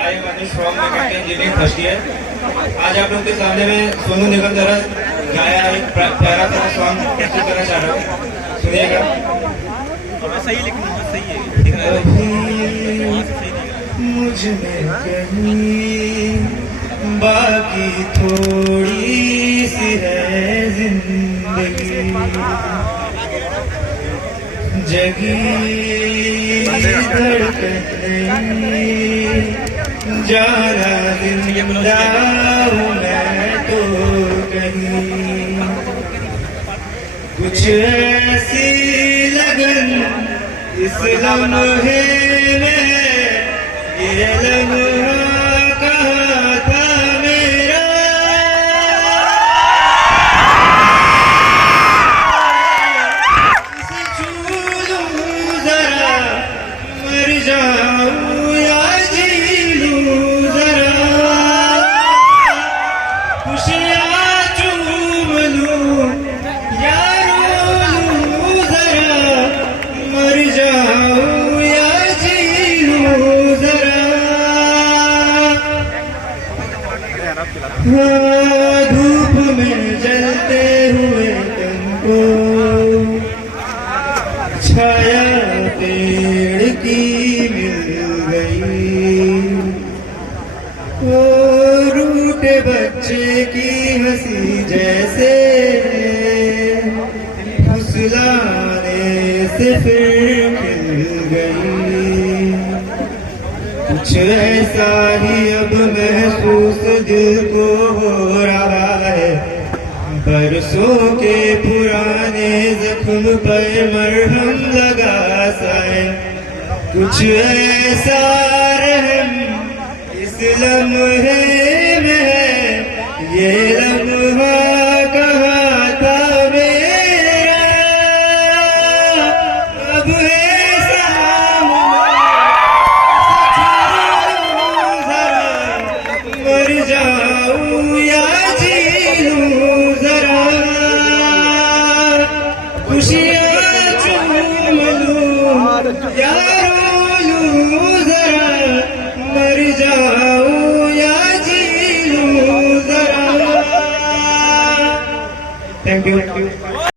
I am Manish from mechanical engineering first year. आज आप लोग के सामने में सोनू निगम द्वारा गाया एक प्यारा सा सॉन्ग प्रस्तुत करना चाह रहा हूँ, सुनिएगा। सही लेकिन सही है मुझ में कहीं बाकी थोड़ी सी है जिंदगी, जगी धड़कन नहीं, जाना जिंदा हूँ मैं तो कहीं, कुछ ऐसी लगन इस लम्हे में, ये लम्हा कहाँ था मेरा, इसे छू लूं जरा मर जाऊं या जी लूं जरा, खुशियाँ चूम लूं या रो लूं जरा, मर जाऊं या जी लूं जरा। हाँ, धूप में जलते हुए तन को छाया पेड़ की मिल गई, ओ रूठे बच्चे की हंसी जैसे फुसलाने से फिर खिल गई, कुछ ऐसा ही अब महसूस दिल को हो रहा है, बरसों के पुराने जख्म पर मरहम लगा सा है, कुछ ऐसा रहम इस लम्हे में है, ये लम्हा कहाँ था मेरा, अब है सामने, मर जाऊं या जी लूं जरा, खुशियाँ चूम लूं या रो लूं जरा, मर जाऊं या जी लूं जरा। Thank you.